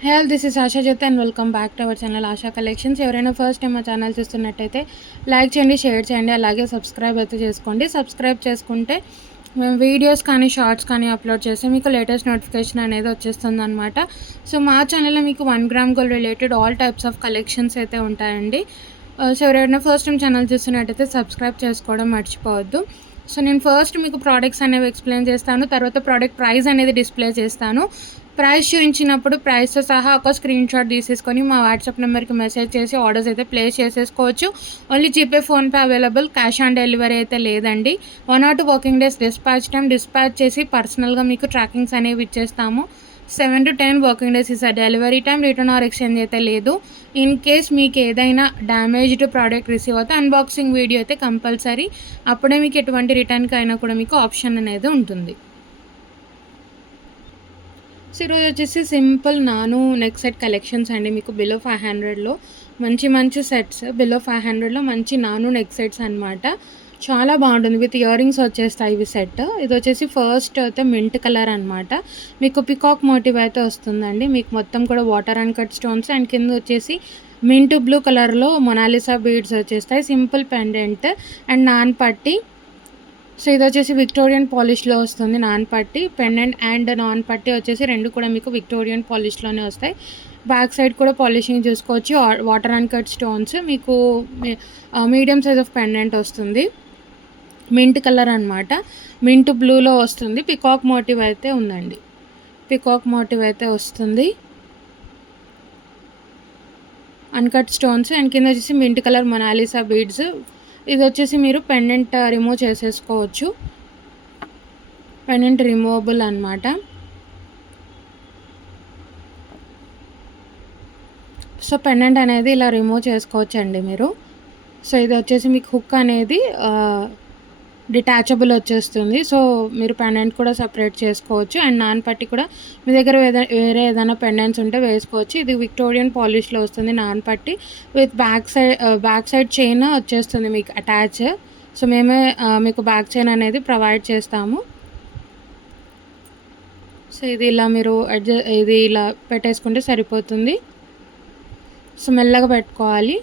Hey all this is Asha Jyothi and welcome back to our channel Asha collections. ఎవరైనా first time మా ఛానల్ చూస్తున్నట్టయితే like చేయండి, షేర్ చేయండి, అలాగే సబ్స్క్రైబ్ అయితే చేసుకోండి. సబ్స్క్రైబ్ చేసుకుంటే మేము వీడియోస్ కానీ షార్ట్స్ కానీ అప్లోడ్ చేస్తే మీకు లేటెస్ట్ నోటిఫికేషన్ అనేది వచ్చేస్తుంది అనమాట. సో మా ఛానల్లో మీకు 1 gram gold related all types of collections అయితే ఉంటాయండి. సో ఎవరైనా ఫస్ట్ టైం ఛానల్ చూస్తున్నట్టయితే సబ్స్క్రైబ్ చేసుకోవడం మర్చిపోవద్దు. సో నేను ఫస్ట్ మీకు ప్రోడక్ట్స్ అనేవి ఎక్స్ప్లెయిన్ చేస్తాను, తర్వాత ప్రోడక్ట్ ప్రైస్ అనేది డిస్ప్లే చేస్తాను. ప్రైస్ చూపించినప్పుడు ప్రైస్తో సహా ఒక స్క్రీన్ షాట్ తీసేసుకొని మా వాట్సాప్ నెంబర్కి మెసేజ్ చేసి ఆర్డర్స్ అయితే ప్లేస్ చేసేసుకోవచ్చు. Only GPay, PhonePe available, cash on delivery అయితే లేదండి. 1 or 2 వర్కింగ్ డేస్ డిస్పాచ్ చేసి పర్సనల్గా మీకు ట్రాకింగ్స్ అనేవి ఇచ్చేస్తాము. 7 to 10 working days is delivery time. Return or exchange అయితే లేదు. ఇన్ కేస్ మీకు ఏదైనా డ్యామేజ్డ్ ప్రోడక్ట్ రిసీవ్ అవుతే అన్బాక్సింగ్ వీడియో అయితే కంపల్సరీ. అప్పుడే మీకు ఎటువంటి రిటర్న్కి అయినా కూడా మీకు ఆప్షన్ అనేది ఉంటుంది. సో ఈరోజు వచ్చేసి సింపుల్ నాను నెక్ సెట్ కలెక్షన్స్ అండి. మీకు బిలో 500లో మంచి సెట్స్, బిలో 500లో మంచి నాను నెక్ సెట్స్ అనమాట. చాలా బాగుంటుంది. విత్ ఇయర్ రింగ్స్ వచ్చేస్తాయి ఇవి సెట్. ఇది వచ్చేసి ఫస్ట్ అయితే మింట్ కలర్ అనమాట. మీకు పికాక్ మోటివ్ అయితే వస్తుందండి. మీకు మొత్తం కూడా water and cut stones and కింద వచ్చేసి మింట్ బ్లూ కలర్లో మొనాలిసా బీడ్స్ వచ్చేస్తాయి. సింపుల్ పెండెంట్ అండ్ నాన్ పట్టి. సో ఇది వచ్చేసి విక్టోరియన్ పాలిష్లో వస్తుంది. నాన్ పట్టి పెండెంట్ అండ్ నాన్ పట్టి వచ్చేసి రెండు కూడా మీకు విక్టోరియన్ పాలిష్లోనే వస్తాయి. బ్యాక్ సైడ్ కూడా పాలిషింగ్ చూసుకోవచ్చు. Water and cut stones. మీకు మీడియం సైజ్ ఆఫ్ పెండెంట్ వస్తుంది. మింట్ కలర్ అనమాట. మింట్ బ్లూలో వస్తుంది. పికాక్ మోటివ్ అయితే ఉందండి. పికాక్ మోటివ్ అయితే వస్తుంది. అన్కట్ స్టోన్స్ అండ్ కింద వచ్చేసి మింట్ కలర్ మొనాలిసా బీడ్స్. ఇది వచ్చేసి మీరు పెండెంట్ రిమూవ్ చేసేసుకోవచ్చు. పెండెంట్ రిమూవబుల్ అనమాట. సో పెండెంట్ అనేది ఇలా రిమూవ్ చేసుకోవచ్చు అండి మీరు. సో ఇది వచ్చేసి మీకు హుక్ అనేది డిటాచబుల్ వచ్చేస్తుంది. సో మీరు పెండెంట్ కూడా సపరేట్ చేసుకోవచ్చు. అండ్ నాన్ పట్టి కూడా మీ దగ్గర వేరే ఏదైనా పెండెంట్స్ ఉంటే వేసుకోవచ్చు. ఇది విక్టోరియన్ పాలిష్లో వస్తుంది నాన్ పట్టి. విత్ బ్యాక్ సైడ్ చైన్ వచ్చేస్తుంది మీకు అటాచ్. సో మేమే మీకు బ్యాక్ చైన్ అనేది ప్రొవైడ్ చేస్తాము. సో ఇది ఇలా మీరు ఇది ఇలా పెట్టేసుకుంటే సరిపోతుంది. సో మెల్లగా పెట్టుకోవాలి,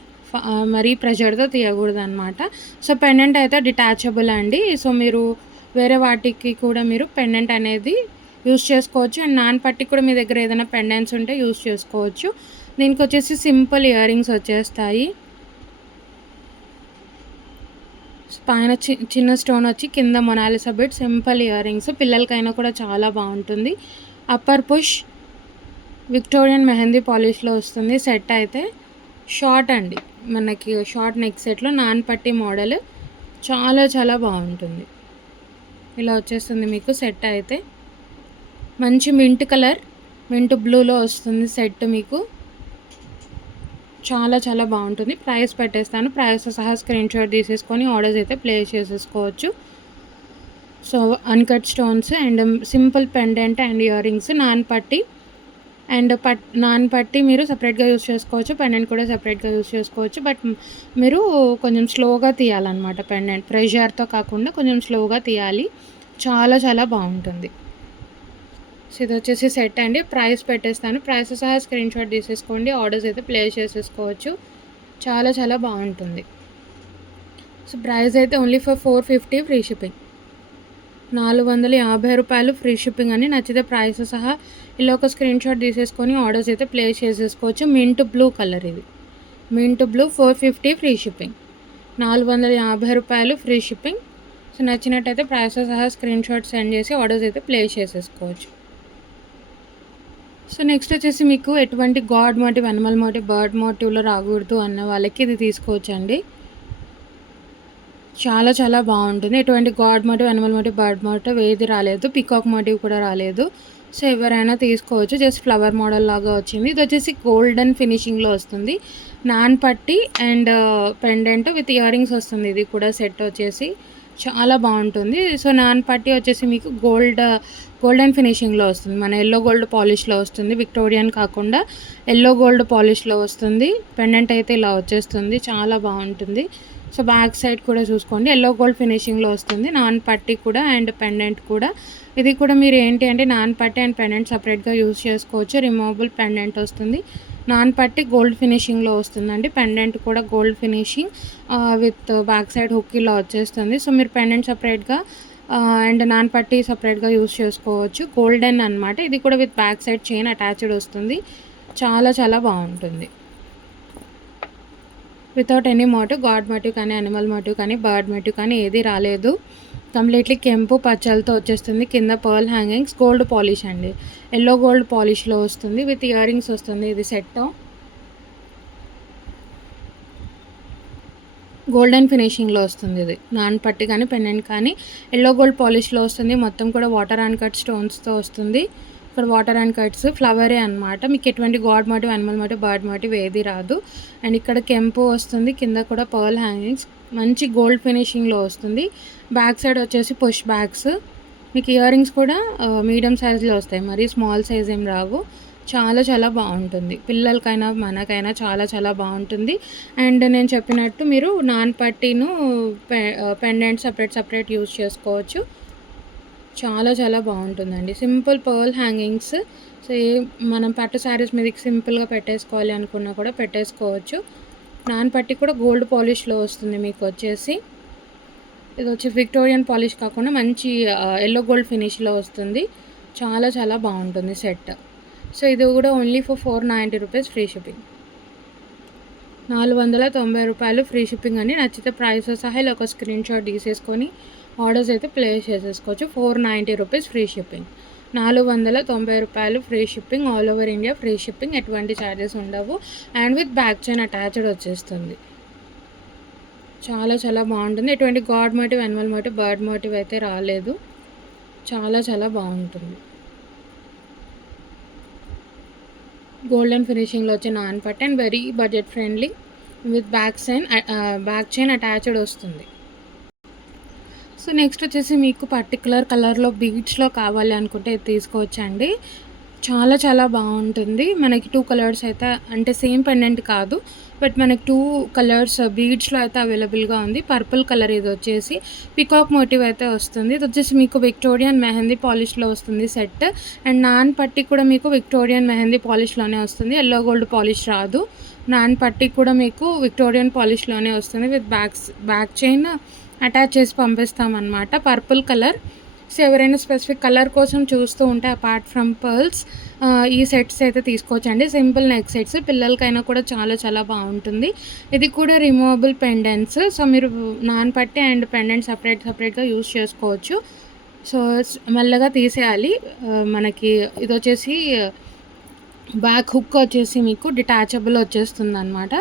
మరీ ప్రెషర్తో తీయకూడదు అనమాట. సో పెండెంట్ అయితే డిటాచబుల్ అండి. సో మీరు వేరే వాటికి కూడా మీరు పెండెంట్ అనేది యూస్ చేసుకోవచ్చు. అండ్ నాన్ పట్టి కూడా మీ దగ్గర ఏదైనా పెండెంట్స్ ఉంటే యూస్ చేసుకోవచ్చు. దీనికి వచ్చేసి సింపుల్ ఇయర్ రింగ్స్ వచ్చేస్తాయి. పైన చిన్న స్టోన్ వచ్చి కింద Mona Lisa bit. Simple ear rings పిల్లలకైనా కూడా చాలా బాగుంటుంది. అప్పర్ పుష్ విక్టోరియన్ మెహందీ పాలిష్లో వస్తుంది. సెట్ అయితే షార్ట్ అండి. మనకి షార్ట్ నెక్ సెట్లో నాన్ పట్టి మోడల్ చాలా బాగుంటుంది. ఇలా వచ్చేస్తుంది మీకు సెట్ అయితే. మంచి మింట్ కలర్, మింట్ బ్లూలో వస్తుంది సెట్ మీకు. చాలా బాగుంటుంది. ప్రైస్ పెట్టేస్తాను. ప్రైస్ సహా స్క్రీన్ షాట్ తీసేసుకొని ఆర్డర్స్ అయితే ప్లేస్ చేసేసుకోవచ్చు. So uncut stones and simple pendant and ear rings non పట్టి అండ్ నాన్ పట్టి మీరు సపరేట్గా యూస్ చేసుకోవచ్చు. పెండెంట్ కూడా సపరేట్గా యూస్ చేసుకోవచ్చు. బట్ మీరు కొంచెం స్లోగా తీయాలన్నమాట. పెండెంట్ ప్రెషర్తో కాకుండా కొంచెం స్లోగా తీయాలి. చాలా బాగుంటుంది. సో ఇది వచ్చేసి సెట్ అండి. ప్రైస్ పెట్టేస్తాను. ప్రైస్ సహా స్క్రీన్ షాట్ తీసేసుకోండి. ఆర్డర్స్ అయితే ప్లేస్ చేసేసుకోవచ్చు. చాలా బాగుంటుంది. సో ప్రైస్ అయితే ఓన్లీ ఫర్ 450 ఫ్రీ షిప్పింగ్. 450 రూపాయలు ఫ్రీ షిప్పింగ్ అని. నచ్చితే ప్రైస్ సహా ఇలా ఒక స్క్రీన్ షాట్ తీసేసుకొని ఆర్డర్స్ అయితే ప్లేస్ చేసేసుకోవచ్చు. మింట్ బ్లూ కలర్ ఇది. Mint blue 450 free shipping. 450 రూపాయలు ఫ్రీ షిప్పింగ్. సో నచ్చినట్టయితే ప్రైస్ సహా స్క్రీన్ షాట్ సెండ్ చేసి ఆర్డర్స్ అయితే ప్లేస్ చేసేసుకోవచ్చు. సో నెక్స్ట్ వచ్చేసి మీకు ఎటువంటి god motif, animal motif, bird మోటివ్లో రాకూడదు అన్న వాళ్ళకి ఇది తీసుకోవచ్చండి. చాలా బాగుంటుంది. ఎటువంటి god motif, animal motif, bird motive ఏది రాలేదు. పికాక్ మోటివ్ కూడా రాలేదు. సో ఎవరైనా తీసుకోవచ్చు. జస్ట్ ఫ్లవర్ మోడల్ లాగా వచ్చింది. ఇది వచ్చేసి గోల్డెన్ ఫినిషింగ్లో వస్తుంది. నాన్ పట్టి and pendant with ear rings వస్తుంది. ఇది కూడా సెట్ వచ్చేసి చాలా బాగుంటుంది. సో, నాన్ పట్టీ వచ్చేసి మీకు గోల్డెన్ ఫినిషింగ్‌లో వస్తుంది. మన యెల్లో గోల్డ్ పాలిష్‌లో వస్తుంది. విక్టోరియన్ కాకుండా యెల్లో గోల్డ్ పాలిష్‌లో వస్తుంది. పెండెంట్ అయితే ఇలా వచ్చేస్తుంది. చాలా బాగుంటుంది. సో, బ్యాక్ సైడ్ కూడా చూసుకోండి. యెల్లో గోల్డ్ ఫినిషింగ్‌లో వస్తుంది. నాన్ పట్టీ కూడా అండ్ పెండెంట్ కూడా. ఇది కూడా మీరు ఏంటి అంటే నాన్ పట్టీ అండ్ పెండెంట్ సపరేట్‌గా యూజ్ చేసుకోవచ్చు. రిమూవబుల్ పెండెంట్ వస్తుంది. నాన్ పట్టీ గోల్డ్ ఫినిషింగ్‌లో వస్తుందండి. పెండెంట్ కూడా gold finishing with back side hook ఇలా వచ్చేస్తుంది. సో, మీరు పెండెంట్ సపరేట్‌గా అండ్ నాన్ పట్టీ సపరేట్‌గా యూజ్ చేసుకోవచ్చు. గోల్డెన్ అనమాట. ఇది కూడా with back side chain attached వస్తుంది. చాలా చాలా బాగుంటుంది. Without any motive, god motive కానీ, యానిమల్ మోటివ్ కానీ, బర్డ్ మోటివ్ కానీ ఏది రాలేదు. కంప్లీట్లీ కెంపు పచ్చలతో వచ్చేస్తుంది. కింద పర్ల్ హ్యాంగింగ్స్, గోల్డ్ పాలిష్ అండి. యెల్లో గోల్డ్ పాలిష్లో వస్తుంది. విత్ ఇయర్ రింగ్స్ వస్తుంది. ఇది సెట్ గోల్డెన్ ఫినిషింగ్లో వస్తుంది. ఇది నాన్ పట్టి కానీ పెండెంట్ కానీ యెల్లో గోల్డ్ పాలిష్లో వస్తుంది. మొత్తం కూడా వాటర్ అండ్ కట్ స్టోన్స్తో వస్తుంది. ఇక్కడ వాటర్ అండ్ కట్స్ ఫ్లవరే అనమాట. మీకు ఎటువంటి god motive, animal motive, bird motive ఏది రాదు. అండ్ ఇక్కడ కెంపు వస్తుంది. కింద కూడా పర్ల్ హ్యాంగింగ్స్ మంచి గోల్డ్ ఫినిషింగ్లో వస్తుంది. బ్యాక్ సైడ్ వచ్చేసి పుష్ బ్యాగ్స్. మీకు ఇయర్ రింగ్స్ కూడా మీడియం సైజులో వస్తాయి. మరీ స్మాల్ సైజ్ ఏం రావు. చాలా చాలా బాగుంటుంది. పిల్లలకైనా మనకైనా చాలా చాలా బాగుంటుంది. అండ్ నేను చెప్పినట్టు మీరు నాన్ పట్టీను పెండెంట్ సపరేట్ యూజ్ చేసుకోవచ్చు. చాలా చాలా బాగుంటుందండి. Simple pearl hangings. సో, మనం పట్టు శారీస్ మీదకి సింపుల్గా పెట్టేసుకోవాలి అనుకున్నా కూడా పెట్టేసుకోవచ్చు. నాన్ పట్టీ కూడా గోల్డ్ పాలిష్లో వస్తుంది. మీకు వచ్చేసి ఇది వచ్చి విక్టోరియన్ పాలిష్ కాకుండా మంచి యెల్లో గోల్డ్ ఫినిష్లో వస్తుంది. చాలా చాలా బాగుంటుంది సెట్. సో, ఇది కూడా only for 490 rupees free shipping. 490 రూపాయలు ఫ్రీ షిప్పింగ్ అండి. నచ్చితే ప్రైస్ సహా ఇలా ఒక స్క్రీన్ షాట్ తీసేసుకొని ఆర్డర్స్ అయితే ప్లేస్ చేసేసుకోవచ్చు. 490 రూపీస్ ఫ్రీ షిప్పింగ్. 490 రూపాయలు free shipping. All over India free shipping. ఎటువంటి ఛార్జెస్ ఉండవు. And with back chain attached వచ్చేస్తుంది. చాలా చాలా బాగుంటుంది. ఎటువంటి god motive, animal motive, bird motive అయితే రాలేదు. చాలా చాలా బాగుంటుంది. గోల్డెన్ ఫినిషింగ్లో వచ్చే నాన్ పట్టీ and very budget friendly with back chain attached వస్తుంది. సో, నెక్స్ట్ వచ్చేసి మీకు పర్టికులర్ కలర్లో బీడ్స్లో కావాలి అనుకుంటే ఇది తీసుకోవచ్చండి. చాలా చాలా బాగుంటుంది. మనకి 2 కలర్స్ అయితే అంటే సేమ్ పెండెంట్ కాదు, బట్ మనకి 2 కలర్స్ బీడ్స్లో అయితే అవైలబుల్గా ఉంది. పర్పుల్ కలర్ ఇది వచ్చేసి పికాక్ మోటివ్ అయితే వస్తుంది. ఇది వచ్చేసి మీకు విక్టోరియన్ మెహందీ పాలిష్లో వస్తుంది సెట్. అండ్ నాన్ పట్టీ కూడా మీకు విక్టోరియన్ మెహందీ పాలిష్లోనే వస్తుంది. యెల్లో గోల్డ్ పాలిష్ రాదు. నాన్ పట్టీ కూడా మీకు విక్టోరియన్ పాలిష్లోనే వస్తుంది. విత్ బ్యాక్ చైన్ అటాచ్ చేసి పంపిస్తామన్నమాట. Purple colour. సో, ఎవరైనా స్పెసిఫిక్ కలర్ కోసం చూస్తూ ఉంటే అపార్ట్ ఫ్రమ్ పర్ల్స్ ఈ సెట్స్ అయితే తీసుకోవచ్చండి. Simple neck sets. పిల్లలకైనా కూడా చాలా చాలా బాగుంటుంది. ఇది కూడా రిమూవబుల్ పెండెంట్స్. సో, మీరు నాన్ పట్టీ అండ్ పెండెంట్ సపరేట్గా యూజ్ చేసుకోవచ్చు. సో, మెల్లగా తీసేయాలి. మనకి ఇది వచ్చేసి బ్యాక్ హుక్ వచ్చేసి మీకు డిటాచబుల్ వచ్చేస్తుంది అనమాట.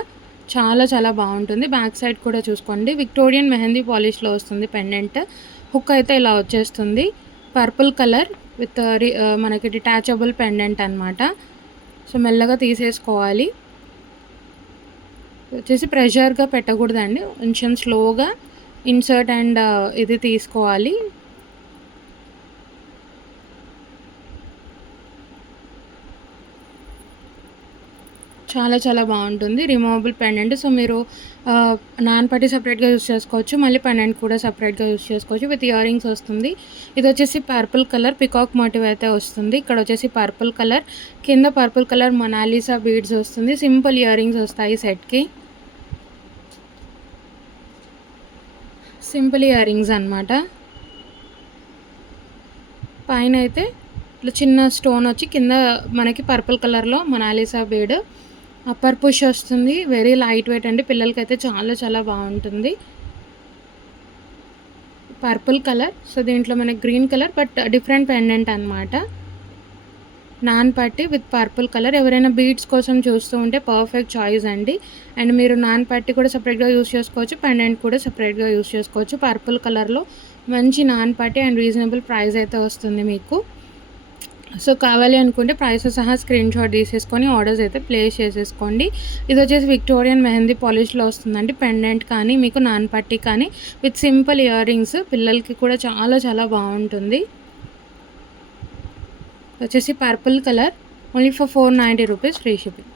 చాలా చాలా బాగుంటుంది. బ్యాక్ సైడ్ కూడా చూసుకోండి. విక్టోరియన్ మెహందీ పాలిష్లో వస్తుంది పెండెంట్. హుక్ అయితే ఇలా వచ్చేస్తుంది. పర్పుల్ కలర్ విత్ మనకి డిటాచబుల్ పెండెంట్ అనమాట. సో, మెల్లగా తీసేసుకోవాలి. వచ్చేసి ప్రెషర్గా పెట్టకూడదండి. కొంచెం స్లోగా ఇన్సర్ట్ అండ్ ఇది తీసుకోవాలి. చాలా చాలా బాగుంటుంది. Removable pendant. సో, మీరు నాన్ పట్టీ సపరేట్గా యూజ్ చేసుకోవచ్చు. మళ్ళీ పెండెంట్ కూడా సపరేట్గా యూజ్ చేసుకోవచ్చు. విత్ ఇయర్ రింగ్స్ వస్తుంది. ఇది వచ్చేసి పర్పుల్ కలర్ పికాక్ మోటివ్ అయితే వస్తుంది. ఇక్కడ వచ్చేసి పర్పుల్ కలర్, కింద పర్పుల్ కలర్ మొనాలిసా బీడ్స్ వస్తుంది. సింపుల్ ఇయర్ రింగ్స్ వస్తాయి సెట్కి. సింపుల్ ఇయర్ రింగ్స్ అనమాట. పైన అయితే ఇట్లా చిన్న స్టోన్ వచ్చి కింద మనకి పర్పుల్ కలర్లో మొనాలిసా బీడ్. అప్పర్ పుష్ వస్తుంది. వెరీ లైట్ వెయిట్ అండి. పిల్లలకైతే చాలా చాలా బాగుంటుంది. Purple colour. సో, దీంట్లో మనకి green colour but different pendant అనమాట. నాన్ పట్టీ విత్ పర్పుల్ కలర్. ఎవరైనా బీడ్స్ కోసం చూస్తూ ఉంటే పర్ఫెక్ట్ చాయిస్ అండి. అండ్ మీరు నాన్ పట్టీ కూడా సపరేట్గా యూస్ చేసుకోవచ్చు. పెండెంట్ కూడా సపరేట్గా యూస్ చేసుకోవచ్చు. పర్పుల్ కలర్లో మంచి నాన్ పట్టీ అండ్ రీజనబుల్ ప్రైస్ అయితే వస్తుంది మీకు. సో కావాలి అనుకుంటే ప్రైస్ సహా స్క్రీన్ షాట్ తీసేసుకొని ఆర్డర్స్ అయితే ప్లేస్ చేసేసుకోండి. ఇది వచ్చేసి విక్టోరియన్ మెహందీ పాలిష్లో వస్తుందండి. పెండెంట్ కానీ మీకు నాన్ పట్టీ కానీ విత్ సింపుల్ ఇయర్ రింగ్స్, పిల్లలకి కూడా చాలా చాలా బాగుంటుంది. వచ్చేసి purple colour, only for 490 rupees free shipping.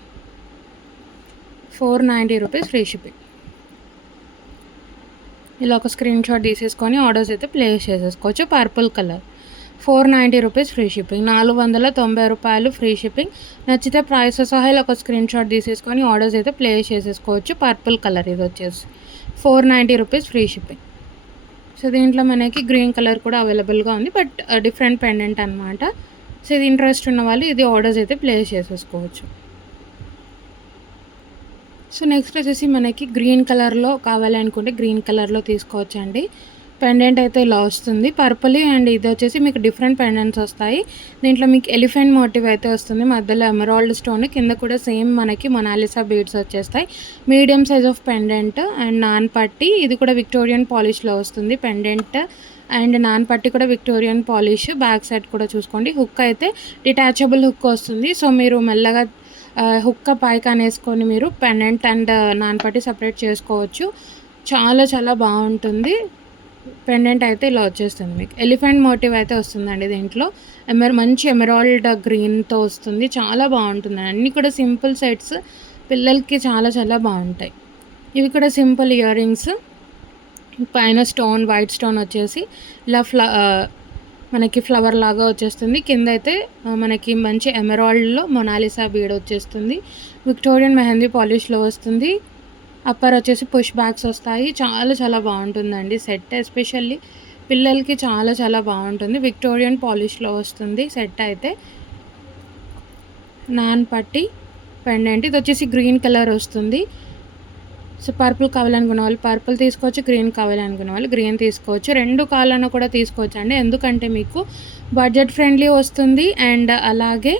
490 rupees free shipping. ఇలా ఒక స్క్రీన్ షాట్ తీసేసుకొని ఆర్డర్స్ అయితే ప్లేస్ చేసేసుకోవచ్చు. Purple colour 490 rupees free shipping. 490 రూపాయలు ఫ్రీ షిప్పింగ్. నచ్చితే ప్రైస్ సహా ఇలా ఒక స్క్రీన్ షాట్ తీసేసుకొని ఆర్డర్స్ అయితే ప్లేస్ చేసేసుకోవచ్చు. పర్పుల్ కలర్ ఇది వచ్చేసి 490 రూపీస్ ఫ్రీ షిప్పింగ్. సో దీంట్లో మనకి గ్రీన్ కలర్ కూడా అవైలబుల్గా ఉంది, బట్ డిఫరెంట్ పెండెంట్ అనమాట. సో ఇది ఇంట్రెస్ట్ ఉన్న వాళ్ళు ఇది ఆర్డర్స్ అయితే ప్లేస్ చేసేసుకోవచ్చు. సో నెక్స్ట్ వచ్చేసి మనకి గ్రీన్ కలర్లో కావాలి అనుకుంటే గ్రీన్ కలర్లో తీసుకోవచ్చండి. పెండెంట్ అయితే ఇలా వస్తుంది పర్పుల్, అండ్ ఇది వచ్చేసి మీకు డిఫరెంట్ పెండెంట్స్ వస్తాయి. దీంట్లో మీకు ఎలిఫెంట్ మోటివ్ అయితే వస్తుంది, మధ్యలో ఎమరాల్డ్ స్టోన్, కింద కూడా సేమ్ మనకి మొనాలిసా బీడ్స్ వచ్చేస్తాయి. Medium size of pendant and non పట్టి. ఇది కూడా విక్టోరియన్ పాలిష్లో వస్తుంది పెండెంట్ అండ్ నాన్ పట్టి కూడా విక్టోరియన్ పాలిష్. బ్యాక్ సైడ్ కూడా చూసుకోండి. హుక్ అయితే డిటాచబుల్ హుక్ వస్తుంది. సో మీరు మెల్లగా హుక్క పైకాన్ వేసుకొని మీరు పెండెంట్ అండ్ నాన్ పట్టి సపరేట్ చేసుకోవచ్చు. చాలా చాలా బాగుంటుంది. పెండెంట్ అయితే ఇలా వచ్చేస్తుంది. మీకు ఎలిఫెంట్ మోటివ్ అయితే వస్తుందండి. దీంట్లో మంచి ఎమరాల్డ్ గ్రీన్తో వస్తుంది. చాలా బాగుంటుంది. అన్నీ కూడా సింపుల్ సెట్స్, పిల్లలకి చాలా చాలా బాగుంటాయి. ఇవి కూడా సింపుల్ ఇయర్ రింగ్స్, పైన స్టోన్ వైట్ స్టోన్ వచ్చేసి ఇలా మనకి ఫ్లవర్ లాగా వచ్చేస్తుంది. కింద అయితే మనకి మంచి ఎమరాల్డ్లో మొనాలిసా బీడ్ వచ్చేస్తుంది. విక్టోరియన్ మెహందీ పాలిష్లో వస్తుంది. అప్పర్ వచ్చేసి పుష్ బ్యాగ్స్ వస్తాయి. చాలా చాలా బాగుంటుందండి సెట్, ఎస్పెషల్లీ పిల్లలకి చాలా చాలా బాగుంటుంది. విక్టోరియన్ పాలిష్లో వస్తుంది సెట్ అయితే. నాన్ పట్టి పెండెంట్, ఇది వచ్చేసి గ్రీన్ కలర్ వస్తుంది. సో పర్పుల్ కావాలనుకున్న వాళ్ళు పర్పుల్ తీసుకోవచ్చు, గ్రీన్ కావాలనుకున్న వాళ్ళు గ్రీన్ తీసుకోవచ్చు. రెండు కావాలన్నా కూడా తీసుకోవచ్చు అండి, ఎందుకంటే మీకు బడ్జెట్ ఫ్రెండ్లీ వస్తుంది. అండ్ అలాగే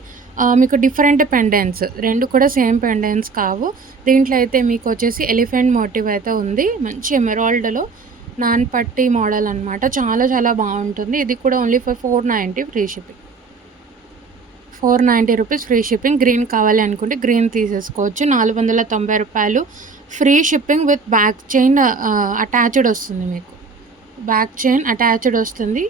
మీకు డిఫరెంట్ పెండెంట్స్, రెండు కూడా సేమ్ పెండెంట్స్ కావు. దీంట్లో అయితే మీకు వచ్చేసి ఎలిఫెంట్ మోటివ్ అయితే ఉంది, మంచి ఎమరాల్డ్లో నాన్ పట్టి మోడల్ అనమాట. చాలా చాలా బాగుంటుంది. ఇది కూడా only for 490 free shipping. 490 rupees free shipping. Green కావాలి అనుకుంటే గ్రీన్ తీసేసుకోవచ్చు. 490 రూపాయలు free shipping with back chain attached వస్తుంది. మీకు బ్యాక్ చైన్ అటాచ్డ్ వస్తుంది.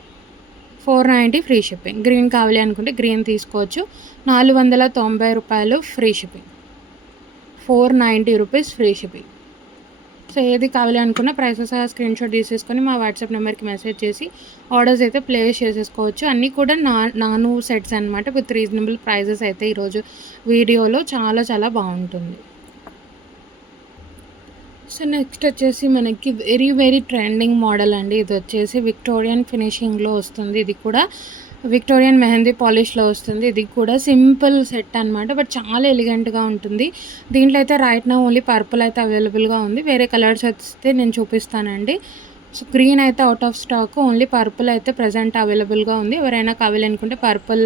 490 ఫ్రీ షిప్పింగ్. గ్రీన్ కావాలి అనుకుంటే గ్రీన్ తీసుకోవచ్చు. 490 రూపాయలు free shipping. 490 rupees free shipping. So ఏది కావాలి అనుకున్న ప్రైసెస్ స్క్రీన్ షాట్ తీసేసుకొని మా వాట్సాప్ నెంబర్కి మెసేజ్ చేసి ఆర్డర్స్ అయితే ప్లేస్ చేసేసుకోవచ్చు. అన్నీ కూడా నాను సెట్స్ అనమాట, విత్ రీజనబుల్ ప్రైజెస్ అయితే ఈరోజు వీడియోలో చాలా చాలా బాగుంటుంది. సో నెక్స్ట్ వచ్చేసి మనకి వెరీ వెరీ ట్రెండింగ్ మోడల్ అండి. ఇది వచ్చేసి విక్టోరియన్ ఫినిషింగ్లో వస్తుంది. ఇది కూడా విక్టోరియన్ మెహందీ పాలిష్లో వస్తుంది. ఇది కూడా సింపుల్ సెట్ అనమాట, బట్ చాలా ఎలిగెంట్గా ఉంటుంది. దీంట్లో అయితే రైట్ నా ఓన్లీ పర్పుల్ అయితే అవైలబుల్గా ఉంది. వేరే కలర్స్ వస్తే నేను చూపిస్తానండి. సో గ్రీన్ అయితే out of stock, only purple అయితే ప్రజెంట్ అవైలబుల్గా ఉంది. ఎవరైనా కావాలనుకుంటే పర్పుల్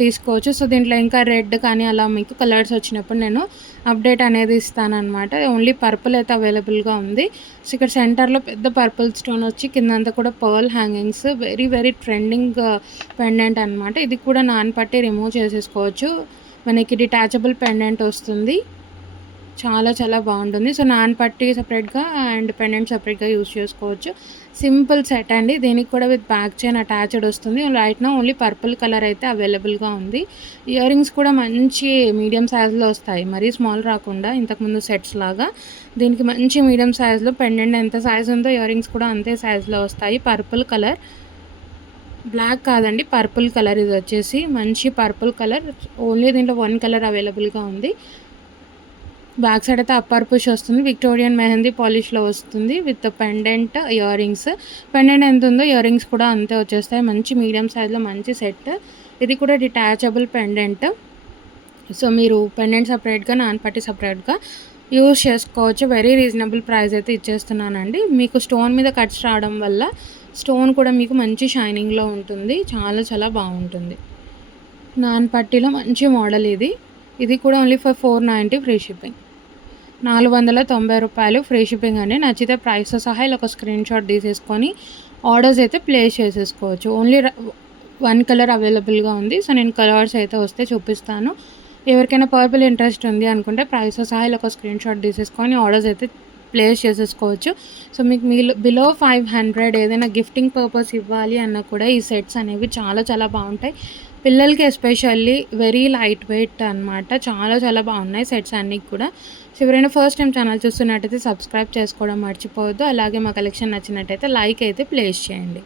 తీసుకోవచ్చు. సో దీంట్లో ఇంకా రెడ్ కానీ అలా మీకు కలర్స్ వచ్చినప్పుడు నేను అప్డేట్ అనేది ఇస్తానన్నమాట. ఓన్లీ పర్పుల్ అయితే అవైలబుల్గా ఉంది. సో ఇక్కడ సెంటర్లో పెద్ద పర్పుల్ స్టోన్ వచ్చి కిందంతా కూడా pearl hangings, very very trending pendant అనమాట. ఇది కూడా నాన్ పట్టి రిమూవ్ చేసేసుకోవచ్చు. మనకి డిటాచబుల్ పెండెంట్ వస్తుంది. చాలా చాలా బాగుంటుంది. సో నాన్ పట్టి సపరేట్గా అండ్ పెండెంట్ సపరేట్గా యూస్ చేసుకోవచ్చు. సింపుల్ సెట్ అండి. దీనికి కూడా విత్ బ్యాక్ చైన్ అటాచ్డ్ వస్తుంది. రైట్ నా ఓన్లీ పర్పుల్ కలర్ అయితే అవైలబుల్గా ఉంది. ఇయర్ రింగ్స్ కూడా మంచి మీడియం సైజులో వస్తాయి, మరీ స్మాల్ రాకుండా ఇంతకుముందు సెట్స్ లాగా. దీనికి మంచి మీడియం సైజులో పెండెంట్ ఎంత సైజు ఉందో ఇయర్ రింగ్స్ కూడా అంతే సైజులో వస్తాయి. పర్పుల్ కలర్, బ్లాక్ కాదండి పర్పుల్ కలర్. ఇది వచ్చేసి మంచి పర్పుల్ కలర్. ఓన్లీ దీంట్లో 1 కలర్ అవైలబుల్గా ఉంది. బ్యాక్ సైడ్ అయితే అప్పర్ పుష్ వస్తుంది. విక్టోరియన్ మెహందీ పాలిష్లో వస్తుంది with pendant ear rings. Pendant ఎంత ఉందో ఇయర్ రింగ్స్ కూడా అంతే వచ్చేస్తాయి. మంచి మీడియం సైజ్లో మంచి సెట్. ఇది కూడా డిటాచబుల్ పెండెంట్. సో మీరు పెండెంట్ సపరేట్గా నాన్ పట్టి సపరేట్గా యూజ్ చేసుకోవచ్చు. వెరీ రీజనబుల్ ప్రైస్ అయితే ఇచ్చేస్తున్నానండి. మీకు స్టోన్ మీద కట్స్ రావడం వల్ల స్టోన్ కూడా మీకు మంచి షైనింగ్లో ఉంటుంది. చాలా చాలా బాగుంటుంది. నాన్ పట్టీలో మంచి మోడల్ ఇది. ఇది కూడా ఓన్లీ ఫర్ 490 ఫ్రీ షిప్పింగ్. 490 రూపాయలు ఫ్రీ షిప్పింగ్ అండి. నచ్చితే ప్రైస్తో సహా ఇలా ఒక స్క్రీన్ షాట్ తీసేసుకొని ఆర్డర్స్ అయితే ప్లేస్ చేసేసుకోవచ్చు. ఓన్లీ 1 కలర్ అవైలబుల్‌గా ఉంది. సో, నేను కలర్స్ అయితే వస్తే చూపిస్తాను. ఎవరికైనా పర్పుల్ ఇంట్రెస్ట్ ఉంది అనుకుంటే ప్రైస్‌తో సహా ఇలా ఒక స్క్రీన్‌షాట్ తీసేసుకొని ఆర్డర్స్ అయితే ప్లేస్ చేసేసుకోవచ్చు. సో, మీకు బిలో 500 ఏదైనా గిఫ్టింగ్ పర్పస్ ఇవ్వాలి అన్నా కూడా ఈ సెట్స్ అనేవి చాలా చాలా బావుంటాయి. పిల్లలకి ఎస్పెషల్లీ వెరీ లైట్ వెయిట్ అనమాట. చాలా చాలా బాగున్నాయి సెట్స్ అన్నీ కూడా. సో, ఎవరైనా ఫస్ట్ టైం ఛానల్ చూస్తున్నట్టయితే సబ్స్క్రైబ్ చేసుకోవడం మర్చిపోవద్దు. అలాగే మా కలెక్షన్ నచ్చినట్టయితే లైక్ అయితే ప్లేస్ చేయండి.